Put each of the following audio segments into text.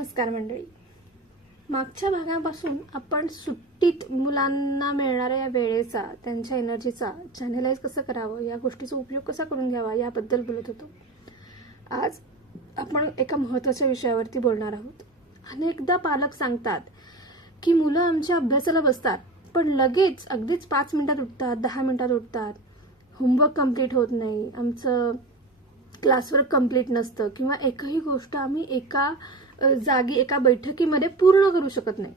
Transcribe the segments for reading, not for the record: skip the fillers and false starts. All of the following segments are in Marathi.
नमस्कार मंडळी. मागच्या भागापासून आपण सुट्टीत मुलांना मिळणाऱ्या या वेळेचा, त्यांच्या एनर्जीचा चॅनलाइज कसं करावं, या गोष्टीचा उपयोग कसा करून घ्यावा याबद्दल बोलत होतो. आज आपण एका महत्त्वाच्या विषयावरती बोलणार आहोत. अनेकदा पालक सांगतात की मुलं आमच्या अभ्यासाला बसतात पण लगेच अगदीच 5 मिनिटात उठतात, 10 मिनिटात उठतात, होमवर्क कंप्लीट होत नाही, आमचं क्लासवर्क कंप्लीट नसतं किंवा एकही गोष्ट आम्ही एका जागी एका बैठकीमध्ये पूर्ण करू शकत नाही.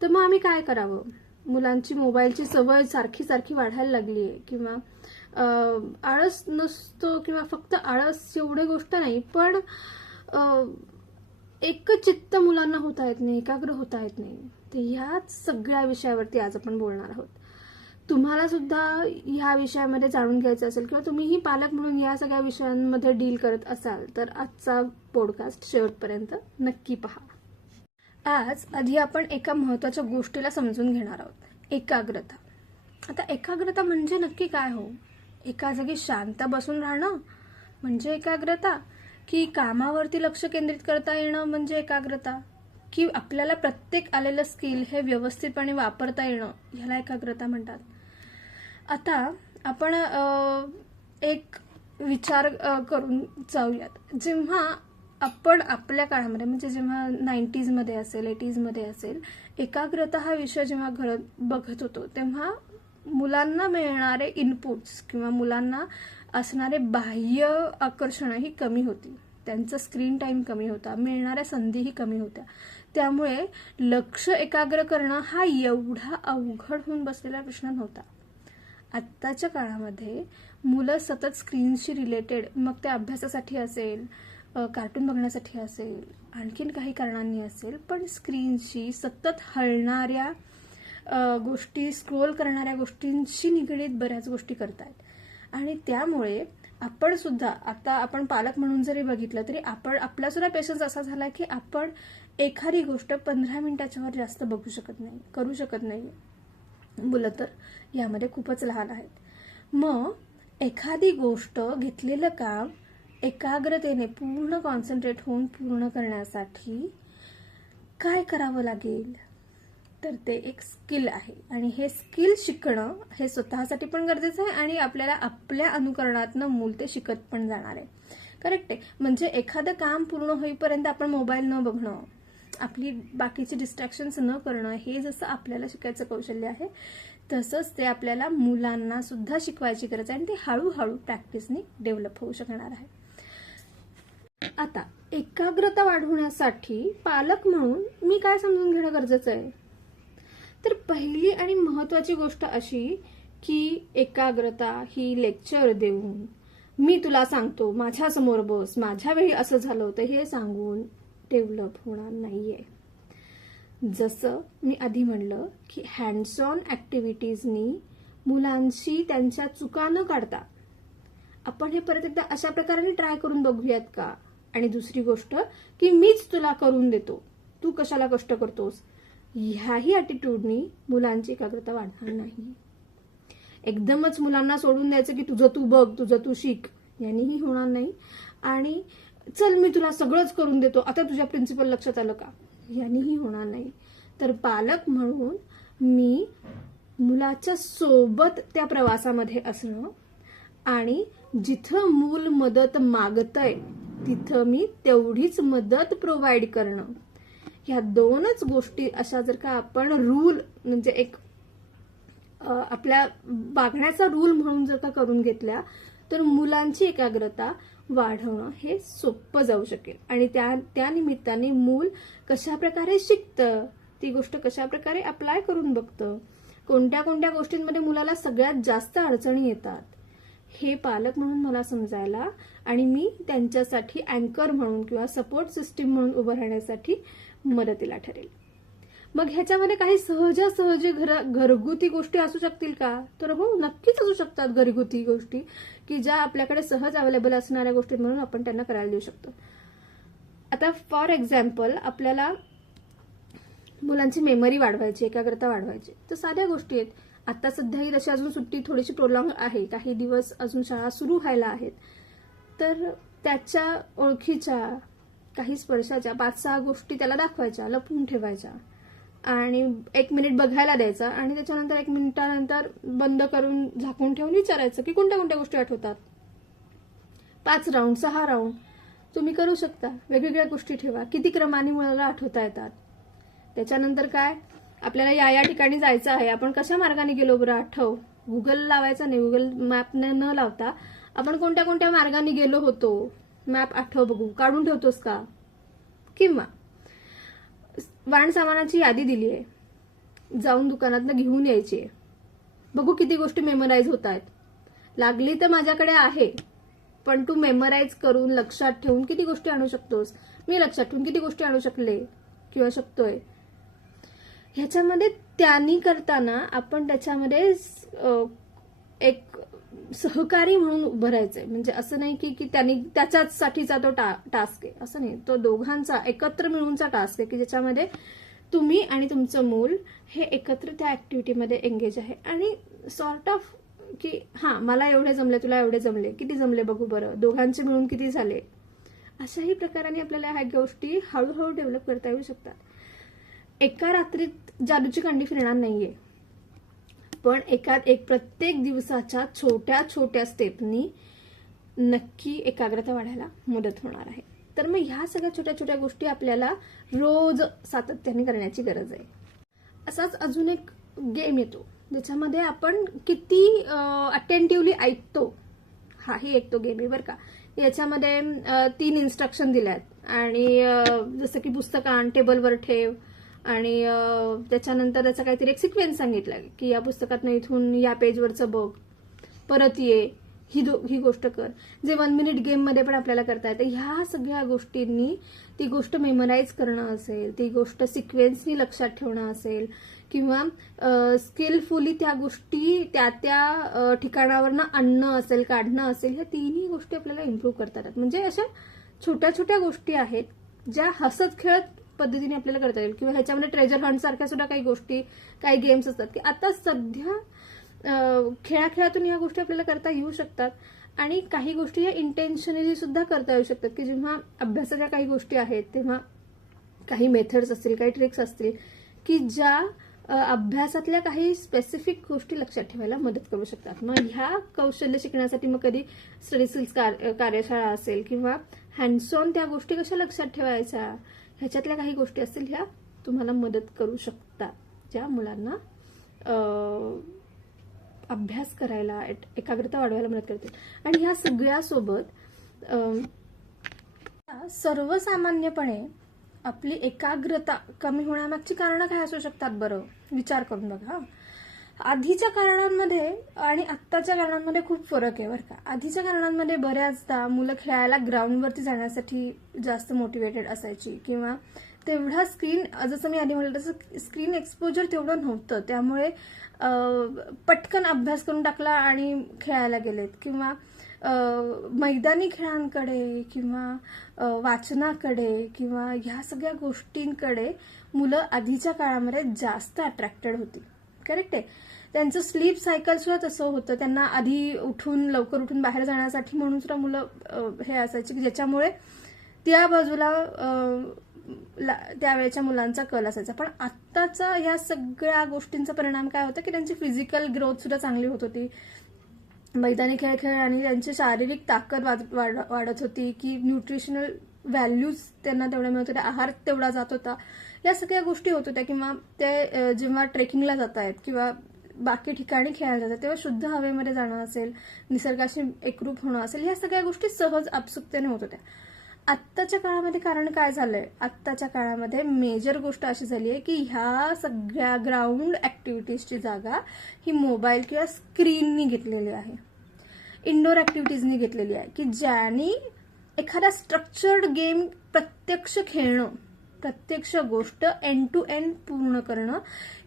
तर मग आम्ही काय करावं? मुलांची मोबाईलची सवय सारखी सारखी वाढायला लागली आहे किंवा आळस नसतो किंवा फक्त आळस एवढी गोष्ट नाही, पण एकचित्त मुलांना होता येत नाही, एकाग्र होता येत नाही. तर ह्याच सगळ्या विषयावरती आज आपण बोलणार आहोत. तुम्हाला सुद्धा ह्या विषयामध्ये जाणून घ्यायचं असेल किंवा तुम्हीही पालक म्हणून या सगळ्या विषयांमध्ये डील करत असाल तर आजचा पॉडकास्ट शेवटपर्यंत नक्की पहा. आज आधी आपण एका महत्त्वाच्या गोष्टीला समजून घेणार आहोत, एकाग्रता. आता एकाग्रता म्हणजे नक्की काय हो? एका जागी शांत बसून राहणं म्हणजे एकाग्रता, की कामावरती लक्ष केंद्रित करता येणं म्हणजे एकाग्रता, की आपल्याला प्रत्येक आलेलं स्किल हे व्यवस्थितपणे वापरता येणं ह्याला एकाग्रता म्हणतात. आता आपण एक विचार करून जाऊयात. जेव्हा आपण आपल्या काळामध्ये म्हणजे जेव्हा 90s मध्ये असेल, 80s मध्ये असेल, एकाग्रता हा विषय जेव्हा बघत होतो तेव्हा मुलांना मिळणारे इनपुट्स किंवा मुलांना असणारे बाह्य आकर्षण ही कमी होती, त्यांचा स्क्रीन टाइम कमी होता, मिळणाऱ्या संधीही कमी होत्या. त्यामुळे लक्ष एकाग्र करणं हा एवढा अवघड होऊन बसलेला प्रश्न नव्हता. आत्ताच्या काळामध्ये मुलं सतत स्क्रीनशी रिलेटेड, मग ते अभ्यासासाठी असेल, कार्टून बघण्यासाठी असेल, आणखीन काही कारणांनी असेल, पण स्क्रीनशी सतत हलणाऱ्या गोष्टी, स्क्रोल करणाऱ्या गोष्टींशी निगडीत बऱ्याच गोष्टी करतायत. आणि त्यामुळे आपण सुद्धा, आता आपण पालक म्हणून जरी बघितलं तरी आपण, आपला सुद्धा पेशन्स असा झाला की आपण एखादी गोष्ट 15 मिनिटाच्या वर जास्त बघू शकत नाही, करू शकत नाही. मुलं तर यामध्ये खूपच लहान आहेत. मग एखादी गोष्ट, घेतलेलं काम एकाग्रतेने पूर्ण कॉन्सन्ट्रेट होऊन पूर्ण करण्यासाठी काय करावं लागेल? तर ते एक स्किल आहे आणि हे स्किल शिकणं हे स्वतःसाठी पण गरजेचं आहे आणि आपल्याला आपल्या अनुकरणातनं मूल ते शिकत पण जाणार आहे. करेक्ट आहे. म्हणजे एखादं काम पूर्ण होईपर्यंत आपण मोबाईल न बघणं, आपली बाकीची डिस्ट्रॅक्शन्स न करणं, हे जसं आपल्याला शिकायचं कौशल्य आहे तसंच ते आपल्याला मुलांना सुद्धा शिकवायची गरज आहे आणि ते हळूहळू प्रॅक्टिसने डेव्हलप होऊ शकणार आहे. आता एकाग्रता वाढवण्यासाठी पालक म्हणून मी काय समजून घेणं गरजेचं आहे? तर पहिली आणि महत्वाची गोष्ट अशी की एकाग्रता ही लेक्चर देऊन, मी तुला सांगतो, माझ्या समोर बस, माझ्या वेळी असं झालं होतं, हे सांगून डेव्हलप होणार नाहीये. जसं मी आधी म्हणलं की हँड्स ऑन ऍक्टिव्हिटीजनी मुलांशी त्यांच्या चुका न काढता आपण हे परत एकदा अशा प्रकारे ट्राय करून बघूयात का? आणि दुसरी गोष्ट की मीच तुला करून देतो, तू कशाला कष्ट करतोस, ह्याही ॲटिट्यूडनी मुलांची एकाग्रता वाढणार नाही. एकदमच मुलांना सोडून द्यायचं की तुझं तू बघ, तुझं तू शिक, यांनीही होणार नाही. आणि चल मी तुला सगळंच करून देतो, आता तुझ्या प्रिन्सिपल लक्षात आलं का, यांनीही होणार नाही. तर पालक म्हणून मी मुलाच्या सोबत त्या प्रवासामध्ये असणं आणि जिथं मूल मदत मागतंय तिथं मी तेवढीच मदत प्रोव्हाइड करणं, ह्या दोनच गोष्टी अशा जर का आपण रूल, म्हणजे एक आपल्या वागण्याचा रूल म्हणून जर का करून घेतल्या तर मुलांची एकाग्रता वाढवणं हे सोपं जाऊ शकेल. आणि त्या निमित्ताने मूल कशा प्रकारे शिकतं, ती गोष्ट कशा प्रकारे अप्लाय करून बघतं, कोणत्या कोणत्या गोष्टींमध्ये मुलाला सगळ्यात जास्त अडचणी येतात, हे पालक म्हणून मला समजायला आणि मी त्यांच्यासाठी अँकर म्हणून किंवा सपोर्ट सिस्टीम म्हणून उभं राहण्यासाठी मदतीला ठरेल. मग ह्याच्यामध्ये काही सहजासहजी घरगुती गोष्टी असू शकतील का? तर हो, नक्कीच असू शकतात घरगुती गोष्टी की ज्या आपल्याकडे सहज अवेलेबल असणाऱ्या गोष्टी म्हणून आपण त्यांना करायला देऊ शकतो. आता फॉर एक्झाम्पल, आपल्याला मुलांची मेमरी वाढवायची, एकाग्रता वाढवायची, तर साध्या गोष्टी आहेत. आता सध्याही तशी अजून सुट्टी थोडीशी प्रोलॉंग आहे, काही दिवस अजून शाळा सुरू व्हायला आहेत, तर त्याच्या ओळखीच्या काही स्पर्शाच्या 5-6 गोष्टी त्याला दाखवायच्या, लपवून ठेवायच्या आणि 1 मिनिट बघायला द्यायचा आणि त्याच्यानंतर 1 मिनिटानंतर बंद करून झाकून ठेवून विचारायचं की कोणत्या कोणत्या गोष्टी आठवतात. 5 राऊंड 6 राऊंड तुम्ही करू शकता. वेगवेगळ्या गोष्टी ठेवा, किती क्रमाने मुलाला आठवता येतात. त्याच्यानंतर काय, आपल्याला या ठिकाणी जायचं आहे, आपण कशा मार्गाने गेलो बरं आठव. गुगल लावायचा नाही, गुगल मॅप न लावता आपण कोणत्या कोणत्या मार्गाने गेलो होतो, मॅप आठव बघू, काढून ठेवतोस का. किंवा वाण सामानाची यादी दिली आहे, जाऊन दुकानातनं घेऊन यायची आहे, बघू किती गोष्टी मेमोराईज होत आहेत. लागली तर माझ्याकडे आहे, पण तू मेमोराईज करून लक्षात ठेवून किती गोष्टी आणू शकतोस, मी लक्षात ठेवून किती गोष्टी आणू शकले किंवा शकतोय. ह्याच्यामध्ये त्यांनी करताना आपण त्याच्यामध्ये एक सहकारी म्हणून उभं राहायचंय. म्हणजे असं नाही की त्यांनी त्याच्यासाठीचा तो टास्क आहे, असं नाही. तो दोघांचा एकत्र मिळूनचा टास्क आहे की ज्याच्यामध्ये तुम्ही आणि तुमचं मूल हे एकत्र त्या ऍक्टिव्हिटीमध्ये एंगेज आहे आणि सॉर्ट ऑफ की हा मला एवढे जमले, तुला एवढे जमले, किती जमले बघू बरं, दोघांचे मिळून किती झाले. अशाही प्रकाराने आपल्याला ह्या गोष्टी हळूहळू डेव्हलप करता येऊ शकतात. एका रात्रीत जादूची कांडी फिरणार नाहीये, पण एक प्रत्येक दिवसाच्या छोट्या छोट्या स्टेपनी नक्की एकाग्रता वाढायला मदत होणार आहे. तर मग ह्या सगळ्या छोट्या छोट्या गोष्टी आपल्याला रोज सातत्याने करण्याची गरज आहे. असाच अजून एक गेम येतो ज्याच्यामध्ये आपण किती अटेंटिव्हली ऐकतो, हाही एक तो गेम आहे बरं का. याच्यामध्ये 3 इन्स्ट्रक्शन दिल्यात आणि जसं की पुस्तक आण, टेबलवर ठेव आणि त्याच्यानंतर त्याचा काहीतरी एक सिक्वेन्स सांगितलाय की या पुस्तकातनं इथून या पेजवरचं बघ, परत ये, ही गोष्ट कर. जे 1 मिनिट गेम मध्ये पण आपल्याला करता येतं. ह्या सगळ्या गोष्टींनी ती गोष्ट मेमोराईज करणं असेल, ती गोष्ट सिक्वेन्सनी लक्षात ठेवणं असेल किंवा स्किलफुली त्या गोष्टी त्या ठिकाणावरनं आणणं असेल, काढणं असेल, ह्या तिन्ही गोष्टी आपल्याला इम्प्रूव्ह करता येतात. म्हणजे अशा छोट्या छोट्या गोष्टी आहेत ज्या हसत खेळत पद्धतीने आपल्याला करता येईल. किंवा ह्याच्यामध्ये ट्रेजर हंट सारख्या सुद्धा काही गोष्टी, काही गेम्स असतात की आता सध्या खेळाखेळातून ह्या गोष्टी आपल्याला करता येऊ शकतात. आणि काही गोष्टी या इंटेन्शनली सुद्धा करता येऊ शकतात की जेव्हा अभ्यासाच्या काही गोष्टी आहेत तेव्हा काही मेथड्स असतील, काही ट्रिक्स असतील की ज्या अभ्यासातल्या काही स्पेसिफिक गोष्टी लक्षात ठेवायला मदत करू शकतात. मग ह्या कौशल्य शिकण्यासाठी मग कधी स्टडी स्किल्स कार्यशाळा असेल किंवा हँड्स ऑन त्या गोष्टी कशा लक्षात ठेवायच्या, ह्याच्यातल्या काही गोष्टी असतील ह्या तुम्हाला मदत करू शकतात, ज्या मुलांना अभ्यास करायला, एकाग्रता वाढवायला मदत करतील. आणि ह्या सगळ्यासोबत सर्वसामान्यपणे आपली एकाग्रता कमी होण्यामागची कारणं काय असू शकतात बरं, विचार करून बघा. आधीच्या कारणांमध्ये आणि आत्ताच्या कारणांमध्ये खूप फरक आहे बरं का. आधीच्या कारणांमध्ये बऱ्याचदा मुलं खेळायला ग्राउंडवरती जाण्यासाठी जास्त मोटिवेटेड असायची किंवा तेवढा स्क्रीन, जसं मी आधी म्हटलं तसं स्क्रीन एक्सपोजर तेवढं नव्हतं, त्यामुळे पटकन अभ्यास करून टाकला आणि खेळायला गेलेत. किंवा मैदानी खेळांकडे किंवा वाचनाकडे किंवा ह्या सगळ्या गोष्टींकडे मुलं आधीच्या काळामध्ये जास्त अट्रॅक्टेड होती. करेक्ट आहे. त्यांचं स्लीप सायकल सुद्धा तसं होतं. त्यांना आधी लवकर उठून बाहेर जाण्यासाठी म्हणून सुद्धा मुलं हे असायचे की ज्याच्यामुळे त्या बाजूला त्यावेळेच्या मुलांचा कल असायचा. पण आत्ताचा या सगळ्या गोष्टींचा परिणाम काय होता की त्यांची फिजिकल ग्रोथ सुद्धा चांगली होत होती, मैदानी खेळ आणि त्यांची शारीरिक ताकद वाढत होती की न्यूट्रिशनल व्हॅल्यूज त्यांना तेवढ्या मिळत होत्या, आहार तेवढा जात होता, या सगळ्या गोष्टी होत होत्या. किंवा ते जेव्हा ट्रेकिंगला जात आहेत किंवा बाकी ठिकाणी खेळायला जातात तेव्हा शुद्ध हवेमध्ये जाणं असेल, निसर्गाशी एकरूप होणं असेल, या सगळ्या गोष्टी सहज आपसुकतेने होत होत्या. आत्ताच्या काळामध्ये कारण काय झालंय, आत्ताच्या काळामध्ये मेजर गोष्ट अशी झाली आहे की ह्या सगळ्या ग्राउंड ऍक्टिव्हिटीजची जागा ही मोबाईल किंवा स्क्रीननी घेतलेली आहे, इंडोर ऍक्टिव्हिटीजनी घेतलेली आहे की ज्यानी एखादा स्ट्रक्चर्ड गेम प्रत्यक्ष खेळणं, प्रत्यक्ष गोष्ट एंड टू एंड पूर्ण करणं,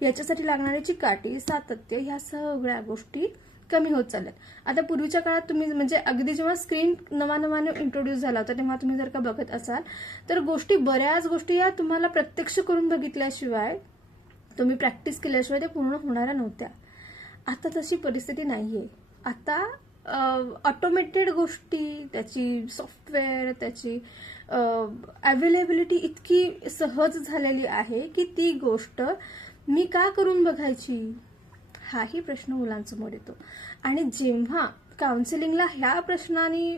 याच्यासाठी लागणारी चिकाटी, सातत्य, ह्या सगळ्या गोष्टी कमी होत चालल्यात. आता पूर्वीच्या काळात तुम्ही म्हणजे अगदी जेव्हा स्क्रीन नवाने इंट्रोड्यूस झाला होता तेव्हा तुम्ही जर का बघत असाल तर बऱ्याच गोष्टी या तुम्हाला प्रत्यक्ष करून बघितल्याशिवाय, तुम्ही प्रॅक्टिस केल्याशिवाय त्या पूर्ण होणाऱ्या नव्हत्या. आता तशी परिस्थिती नाहीये. आता ऑटोमेटेड गोष्टी, त्याची सॉफ्टवेअर, त्याची अवेलेबिलिटी इतकी सहज झालेली आहे की ती गोष्ट मी का करून बघायची, हाही प्रश्न मुलांसमोर येतो. आणि जेव्हा काउन्सिलिंगला ह्या प्रश्नाने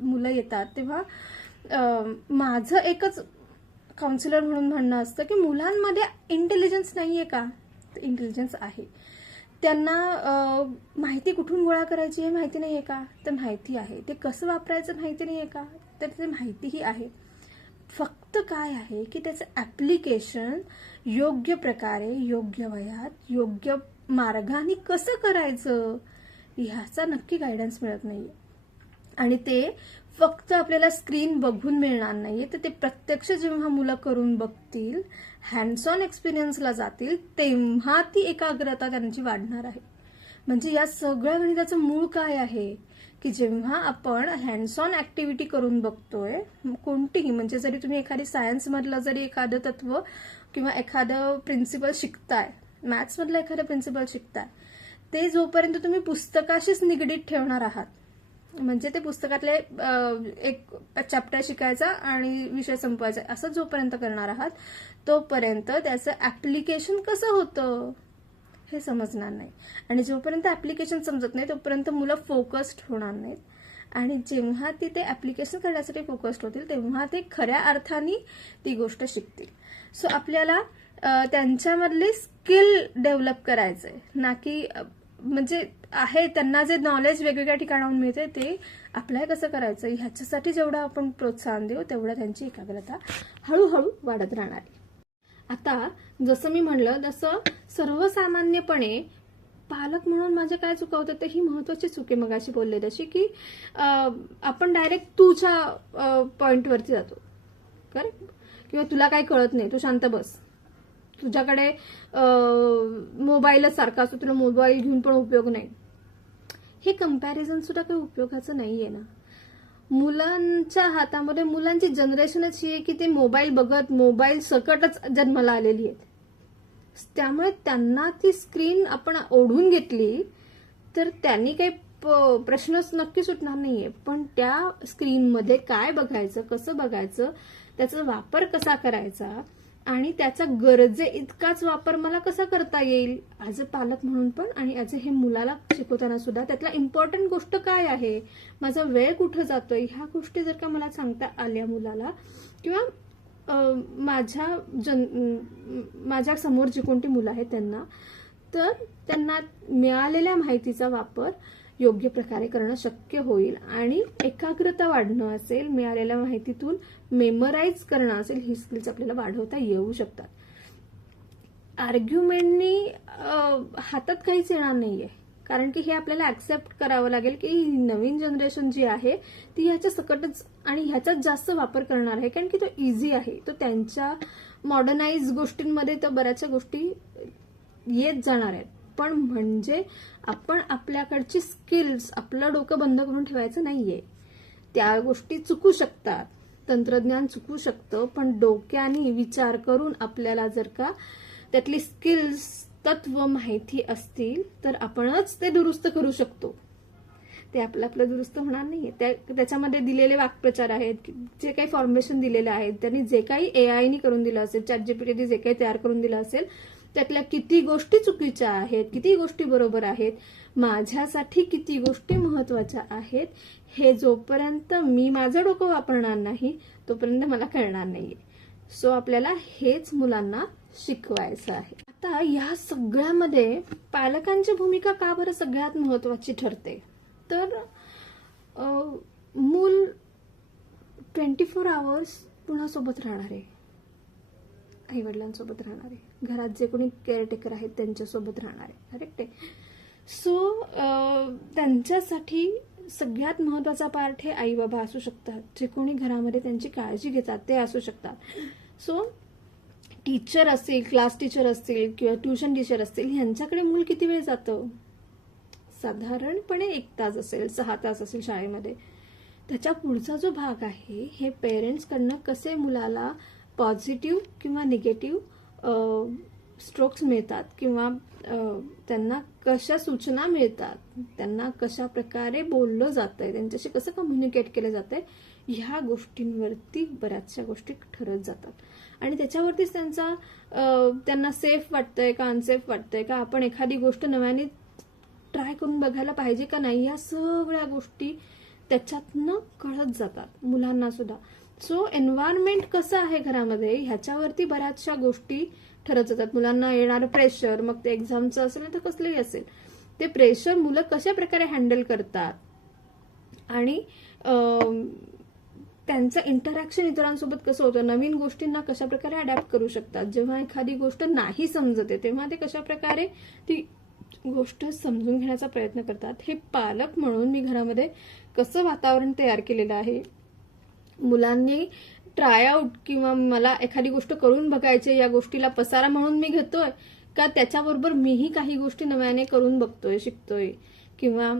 मुलं येतात तेव्हा माझं एकच काउन्सिलर म्हणून म्हणणं असतं की मुलांमध्ये इंटेलिजन्स नाहीये का, इंटेलिजन्स आहे. त्यांना माहिती कुठून गोळा करायची हे माहिती नाहीये का, तर माहिती आहे. ते कसं वापरायचं माहिती नाहीये का, तर ते माहितीही आहे. फक्त काय आहे की त्याचं ऍप्लिकेशन योग्य प्रकारे, योग्य वयात, योग्य मार्गाने कसं करायचं ह्याचा नक्की गायडन्स मिळत नाहीये. आणि ते फक्त आपल्याला स्क्रीन बघून मिळणार नाहीये, तर ते प्रत्यक्ष जेव्हा मुलं करून बघतील, हँड्स ऑन एक्सपिरियन्सला जातील, तेव्हा ती एकाग्रता त्यांची वाढणार आहे. म्हणजे या सगळ्या गणिताचं मूळ काय आहे की जेव्हा आपण हँड्स ऑन ऍक्टिव्हिटी करून बघतोय कोणतीही, म्हणजे जरी तुम्ही एखादी सायन्समधलं जरी एखादं तत्व किंवा एखादं प्रिन्सिपल शिकताय, मॅथ्समधलं एखादं प्रिन्सिपल शिकताय, ते जोपर्यंत तुम्ही पुस्तकाशीच निगडीत ठेवणार आहात, म्हणजे ते पुस्तकातले एक चॅप्टर शिकायचा आणि विषय संपवायचा असं जोपर्यंत करणार आहात, तोपर्यंत त्याचं ऍप्लिकेशन कसं होतं हे समजणार नाही. आणि जोपर्यंत ऍप्लिकेशन समजत नाही तोपर्यंत मुलं फोकस्ड होणार नाहीत. आणि जेव्हा ती ते ऍप्लिकेशन करण्यासाठी फोकस्ड होतील तेव्हा ते खऱ्या अर्थाने ती गोष्ट शिकतील. सो आपल्याला त्यांच्यामधली स्किल डेव्हलप करायचंय, ना की म्हणजे आहे त्यांना जे नॉलेज वेगवेगळ्या ठिकाणाहून मिळते ते अप्लाय कसं करायचं ह्याच्यासाठी जेवढं आपण प्रोत्साहन देऊ तेवढं त्यांची एकाग्रता हळूहळू वाढत राहणार. आता जसं मी म्हणलं तसं सर्वसामान्यपणे पालक म्हणून माझे काय चुकवतं ते ही महत्वाची चूक आहे. मगाशी बोलले तशी की आपण डायरेक्ट तुझ्या पॉइंटवरती जातो, करेक्ट, किंवा तुला काय कळत नाही, तू शांत बस, तुझ्याकडे मोबाईलच सारखा असतो, तुला मोबाईल घेऊन पण उपयोग नाही. हे कंपॅरिझन सुद्धा काही उपयोगाचं नाहीये ना. मुलांच्या हातामध्ये, मुलांची जनरेशनच ही आहे की ते मोबाईल बघत मोबाईल सकटच जन्माला आलेली आहेत. त्यामुळे त्यांना ती स्क्रीन आपण ओढून घेतली तर त्यांनी काही प्रश्नच नक्की सुटणार नाहीये. पण त्या स्क्रीनमध्ये काय बघायचं, कसं बघायचं, त्याचा वापर कसा करायचा आणि त्याचा गरजे इतकाच वापर मला कसा करता येईल ऍज अ पालक म्हणून पण, आणि ऍज अ हे मुलाला शिकवताना सुद्धा त्यातला इम्पॉर्टंट गोष्ट काय आहे, माझा वेळ कुठं जातोय, ह्या गोष्टी जर का मला सांगता आल्या मुलाला, किंवा माझ्या समोर जी कोणती मुलं आहेत त्यांना, तर त्यांना मिळालेल्या माहितीचा वापर योग्य प्रकारे करणं शक्य होईल. आणि एकाग्रता वाढणं असेल, मिळालेल्या माहितीतून मेमराईज करणं असेल, ही स्किल्स आपल्याला वाढवता येऊ शकतात. आर्ग्युमेंटनी हातात काहीच येणार नाहीये, कारण की हे आपल्याला ऍक्सेप्ट करावं लागेल की ही नवीन जनरेशन जी आहे ती ह्याच्या सकटच आणि ह्याचाच जास्त वापर करणार आहे, कारण की तो इझी आहे. तो त्यांच्या मॉडर्नाइज गोष्टींमध्ये तर बऱ्याचशा गोष्टी येत जाणार आहेत. पण म्हणजे आपण आपल्याकडची स्किल्स, आपलं डोकं बंद करून ठेवायचं नाहीये. त्या गोष्टी चुकू शकतात, तंत्रज्ञान चुकू शकतं, पण डोक्याने विचार करून आपल्याला जर का त्यातली स्किल्स, तत्व माहिती असतील तर आपणच ते दुरुस्त करू शकतो. ते आपलं दुरुस्त होणार नाहीये. त्याच्यामध्ये दिलेले वाक्प्रचार आहेत, जे काही फॉर्मेशन दिलेले आहेत, त्यांनी जे काही एआयनी करून दिलं असेल, ChatGPTने जे काही तयार करून दिलं असेल, त्यातल्या किती गोष्टी चुकीच्या आहेत, किती गोष्टी बरोबर आहेत, माझ्यासाठी किती गोष्टी महत्वाच्या आहेत, हे जोपर्यंत मी माझं डोकं वापरणार नाही तोपर्यंत मला कळणार नाहीये. सो आपल्याला हेच मुलांना शिकवायचं आहे. आता या सगळ्यामध्ये पालकांची भूमिका का बरं सगळ्यात महत्वाची ठरते, तर मूल 24 आवर्स कुणासोबत राहणार आहे, आई वडिलांसोबत राहणार आहे, घरात जे कोणी केअरटेकर आहेत त्यांच्यासोबत राहणार आहे, करेक्ट आहे. सो त्यांच्यासाठी सगळ्यात महत्वाचा पार्ट हे आई बाबा असू शकतात, जे कोणी घरामध्ये त्यांची काळजी घेतात ते असू शकतात. सो टीचर असतील, क्लास टीचर असतील किंवा ट्युशन टीचर असतील, यांच्याकडे मूल किती वेळ जातं, साधारणपणे 1 तास असेल, 6 तास असेल शाळेमध्ये. त्याच्या पुढचा जो भाग आहे हे पेरेंट्सकडनं कसे मुलाला पॉझिटिव्ह किंवा निगेटिव्ह स्ट्रोक्स मिळतात, किंवा त्यांना कशा सूचना मिळतात, त्यांना कशा प्रकारे बोललं जातंय, त्यांच्याशी कसं कम्युनिकेट केलं जातंय, ह्या गोष्टींवरती बऱ्याचशा गोष्टी ठरत जातात आणि त्याच्यावरतीच त्यांना सेफ वाटतंय का अनसेफ वाटतंय का, आपण एखादी गोष्ट नव्याने ट्राय करून बघायला पाहिजे का नाही, या सगळ्या गोष्टी त्याच्यातनं कळत जातात मुलांना सुद्धा. सो एन्व्हायरमेंट कसं आहे घरामध्ये ह्याच्यावरती बऱ्याचशा गोष्टी ठरत जातात. मुलांना येणारं प्रेशर, मग ते एक्झामचं असेल तर कसलंही असेल, ते प्रेशर मुलं कशा प्रकारे हँडल करतात आणि त्यांचं इंटरॅक्शन इतरांसोबत कसं होतं, नवीन गोष्टींना कशा प्रकारे अडॅप्ट करू शकतात, जेव्हा एखादी गोष्ट नाही समजते तेव्हा ते कशा प्रकारे ती गोष्ट समजून घेण्याचा प्रयत्न करतात, हे पालक म्हणून मी घरामध्ये कसं वातावरण तयार केलेलं आहे. मुलांनी ट्रायआउट किंवा मला एखादी गोष्ट करून बघायची, या गोष्टीला पसारा म्हणून मी घेतोय का त्याच्याबरोबर मीही काही गोष्टी नव्याने करून बघतोय, शिकतोय, किंवा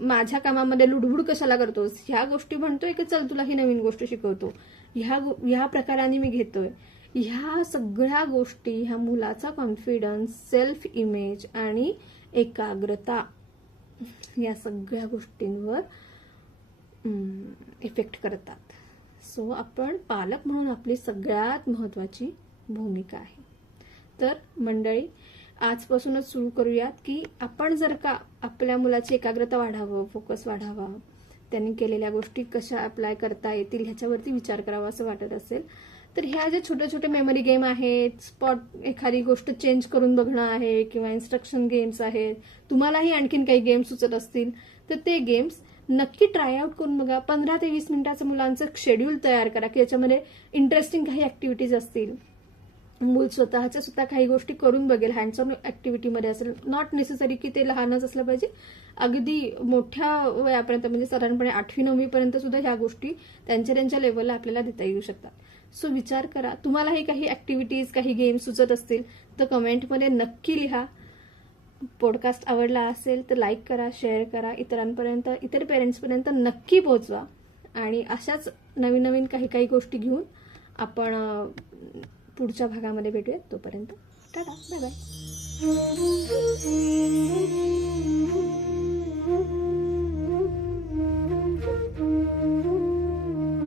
माझ्या कामामध्ये लुडबुड कशाला करतोस, ह्या गोष्टी म्हणतोय की चल तुला ही नवीन गोष्ट शिकवतो, ह्या प्रकाराने मी घेतोय. ह्या सगळ्या गोष्टी ह्या मुलाचा कॉन्फिडन्स, सेल्फ इमेज आणि एकाग्रता या सगळ्या गोष्टींवर इफेक्ट करतात. सो आपण पालक म्हणून आपली सगळ्यात महत्वाची भूमिका आहे. तर मंडळी, आजपासूनच सुरू करूयात की आपण जर का आपल्या मुलाची एकाग्रता वाढावं, फोकस वाढावा, त्यांनी केलेल्या गोष्टी कशा अप्लाय करता येतील ह्याच्यावरती विचार करावा असं वाटत असेल तर ह्या जे छोटे छोटे मेमरी गेम आहेत, स्पॉट एखादी गोष्ट चेंज करून बघणं आहे, किंवा इन्स्ट्रक्शन गेम्स आहेत, तुम्हालाही आणखीन काही गेम्स सुचत असतील तर ते गेम्स नक्की ट्राय आउट करून बघा. 15 ते 20 मिनिटाचं मुलांचं शेड्यूल तयार करा की याच्यामध्ये इंटरेस्टिंग काही ऍक्टिव्हिटीज असतील. मूल स्वतः काही गोष्टी करून बघेल, हँड्स ऑन ऍक्टिव्हिटीमध्ये असेल. नॉट नेसेसरी की ते लहानच असलं पाहिजे, अगदी मोठ्या वयापर्यंत म्हणजे साधारणपणे 8वी-9वी पर्यंत सुद्धा ह्या गोष्टी त्यांच्या लेवलला आपल्याला देता येऊ शकतात. सो विचार करा, तुम्हालाही काही ऍक्टिव्हिटीज, काही गेम्स सुचत असतील तर कमेंटमध्ये नक्की लिहा. पॉडकास्ट आवडला असेल तर लाईक करा, शेअर करा, इतर पेरेंट्सपर्यंत नक्की पोहोचवा. आणि अशाच नवीन नवीन काही गोष्टी घेऊन आपण पुढच्या भागामध्ये भेटूयात. तोपर्यंत टाटा, बाय बाय.